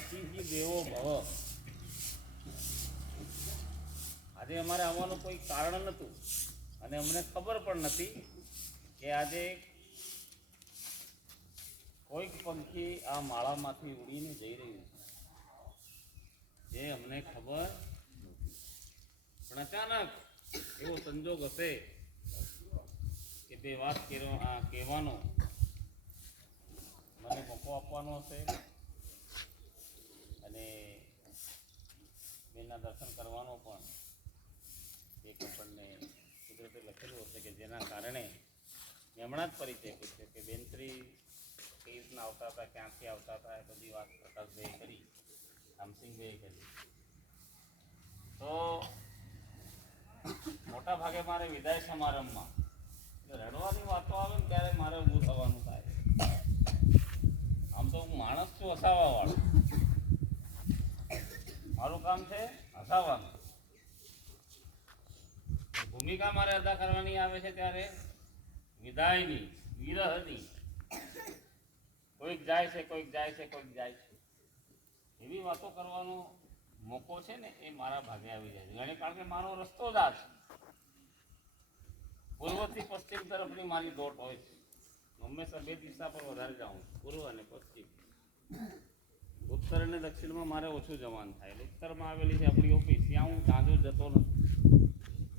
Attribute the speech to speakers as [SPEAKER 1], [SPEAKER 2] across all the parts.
[SPEAKER 1] અતિથિ દેવો ભવ. આજે અમારે આવવાનું કોઈ કારણ નહોતું. અને અમને ખબર પણ નથી કે આજે કોઈક પંખી આ માળામાંથી ઉડીને જઈ રહ્યું છે. એ અમને ખબર પણ અચાનક એવો સંજોગ હશે કે બે વાત કહેવાનો મને મોકો આપવાનો હશે અને બેનના દર્શન કરવાનો પણ એક આપણને કુદરતે લખેલું હશે કે જેના કારણે હમણાં જ પરિચય પૂછ્યો કે બેનત્રી કઈ રીતના આવતા હતા, ક્યાંથી આવતા હતા, એ બધી વાત પ્રકાશભાઈ કરી રામસિંહભાઈ કરી. તો મોટા ભાગે મારે વિદાય સમારંભમાં રડવાની વાતો આવે ને ત્યારે મારે ઊભું થવાનું થાય. આમ તો હું માણસ છું હસાવા વાળો મારું કામ છે હસાવવાનું. ભૂમિકા મારે અદા કરવાની આવે છે ત્યારે વિદાયની, વિરહની. કોઈક જાય છે, કોઈક જાય છે, કોઈક જાય છે. એવી વાતો કરવાનો મોકો છે ને એ મારા ભાગે આવી જાય છે. ઘણી કારણ કે મારો રસ્તો જ આ છે. પૂર્વથી પશ્ચિમ તરફની મારી દોટ હોય છે. હંમેશા બે દિશા પર વધારે જાઉં પૂર્વ અને પશ્ચિમ. ઉત્તર અને દક્ષિણમાં મારે ઓછું જવાનું થાય. ઉત્તરમાં આવેલી છે આપણી ઓફિસ, ત્યાં હું સાંજો જતો નથી.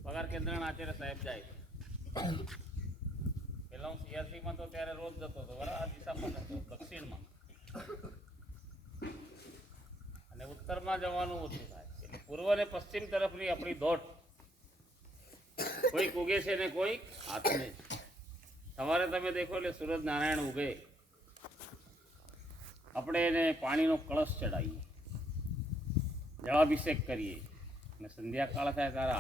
[SPEAKER 1] પગાર કેન્દ્રના આચાર્ય સાહેબ જાય પહેલાં હું સીઆરસીમાં તો ત્યારે રોજ જતો હતો, બરાબર? દિશામાં જતો દક્ષિણમાં. અને ઉત્તરમાં જવાનું ઓછું થાય. એટલે પૂર્વ અને પશ્ચિમ તરફની આપણી દોટ. કોઈક ઉગે છે ને કોઈક હાથને સવારે તમે દેખો એટલે સૂરજ નારાયણ ઉગે. આપણે એને પાણીનો કળશ ચડાવીએ જળાભિષેક કરીએ. અને સંધ્યાકાળ થાય ત્યારે